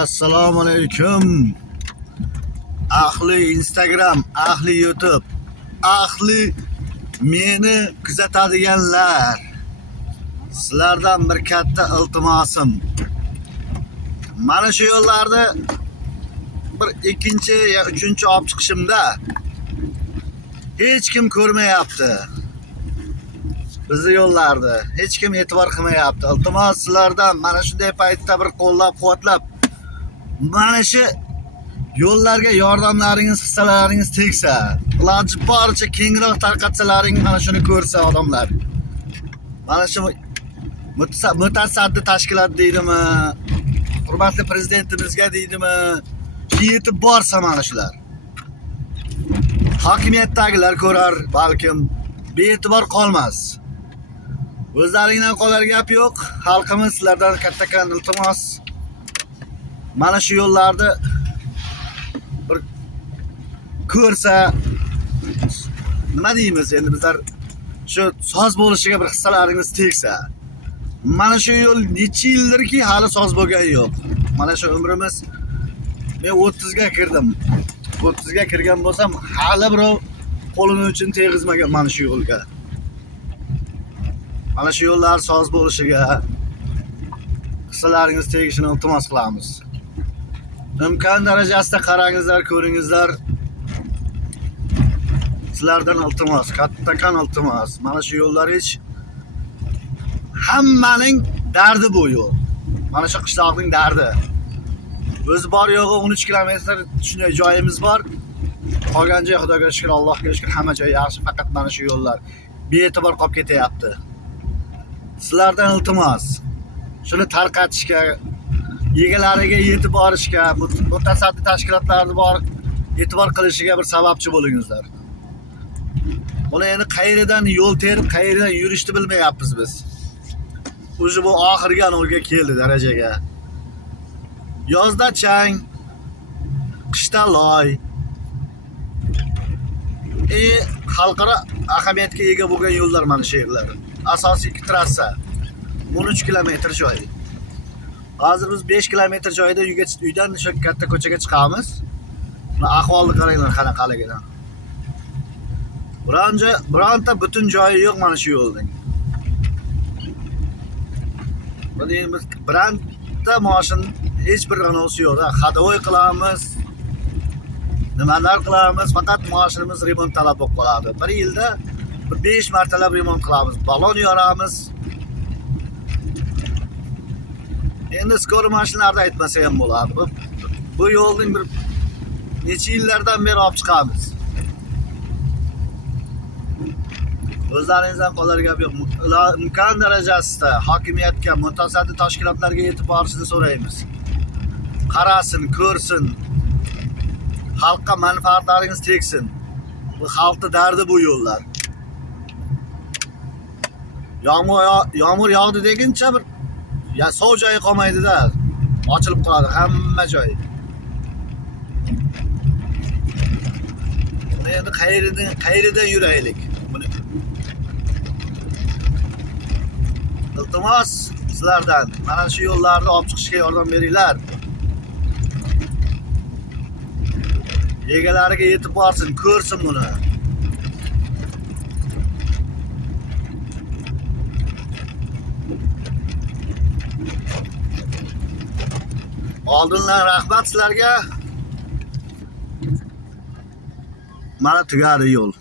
Assalomu alaykum. Ahli Instagram, ahli YouTube, ahli meni kuzatadiganlar. Sizlardan bir katta iltimosim. Mana shu yo'llarda bir ikkinchi ya uchinchi olib chiqishimda hech kim ko'rmayapti. Bizni yo'llarda hech kim e'tibor qilmayapti. Iltimos sizlardan mana shunday paytda bir qo'llab-quvvatlab mana shu yo'llarga yordamlaringiz, hissalaringiz tegsa, iloji boricha kengroq tarqatsalaring, mana shuni ko'rsa odamlar. Mana shu mutasaddi tashkilot deydimi, hurmatli prezidentimizga deydimi, yetib borsa mana shular. Hokimiyatdagilar ko'rar, balkim bee'tibor qolmas. O'zlaringdan qolar gap yo'q. Xalqimiz sizlardan kattakon iltimos. Mana shu yo'llarni bir ko'rsa, nima deymiz endi bizlar, shu soz bo'lishiga bir hissalaringiz tegsa. Mana shu yo'l necha yildirki hali soz bo'lgani yo'q. Mana shu umrimiz, men 30 ga kirdim. 30 ga kirgan bo'lsam, hali birov qo'lini uchun tegizmagan mana shu yo'lga. Mana shu yo'llar soz bo'lishiga hissalaringiz tegishini iltimos qilamiz. Imkon darajasida qarangizlar, ko'ringizlar. Sizlardan iltimos, kattakon iltimos. Mana shu yo'llar hech hammaning dardi bu yo'l. Mana shu qishloqning dardi. O'zi bor yo'g'i 13 kilometr shunday joyimiz bor. Qolgan joy Xudoga shukr, Allohga shukr, hamma joy yaxshi, faqat mana shu yo'llar bee'tibor qolib ketyapti. Sizlardan iltimos, shuni tarqatishga, egalariga yetib borishga, mutasaddi tashkilotlarni bor e'tibor qilishiga bir sababchi bo'lingizlar. Buni endi qayeridan yo'l terib, qayeridan yurishni bilmayapmiz biz. O'zi bu oxirgi anolga keldi darajaga. Yozda chang, qishda loy. Xalqaro ahamiyatga ega bo'lgan yo'llar mana shu yerlar. Asosiy trassa 13 kilometr joy. Hozir biz 5 kilometr joyda uydan shu katta ko'chaga chiqamiz. Ahvolni qaranglar qanaqaligidan. Bironta butun joyi yo'q mana shu yo'lning. Buni biz bironta mashin hech bir anosi yo'q. Hadovoy qilamiz. Nimalar qilamiz? Faqat mashinamiz remont talab bo'lib qoladi. Bir yilda 5 martalab remont qilamiz. Balon yoramiz. Endi skor mashinalarda aytmasa ham bo'ladi. Bu yo'lning bir necha yillardan beri olib chiqamiz. O'zlaringizdan qolar gap yo'q. Imkon darajasida hokimiyatga, mutasaddi tashkilotlarga yetib borishni so'raymiz. Qarasin, ko'rsin. Xalqqa manfaatlaringiz tegsin. Bu xalqning dardi bu yo'llar. Yomg'ir yog'di deguncha bir sov joyi qolmaydi-da. Ochilib qoladi hamma joy. Endi qayeridan yuraylik. Buni iltimos sizlardan mana shu yo'llarni olib chiqishga yordam beringlar. Egalariga yetib borsin, ko'rsin buni. Oldindan rahmat sizlarga. Mana tugadi yo'l.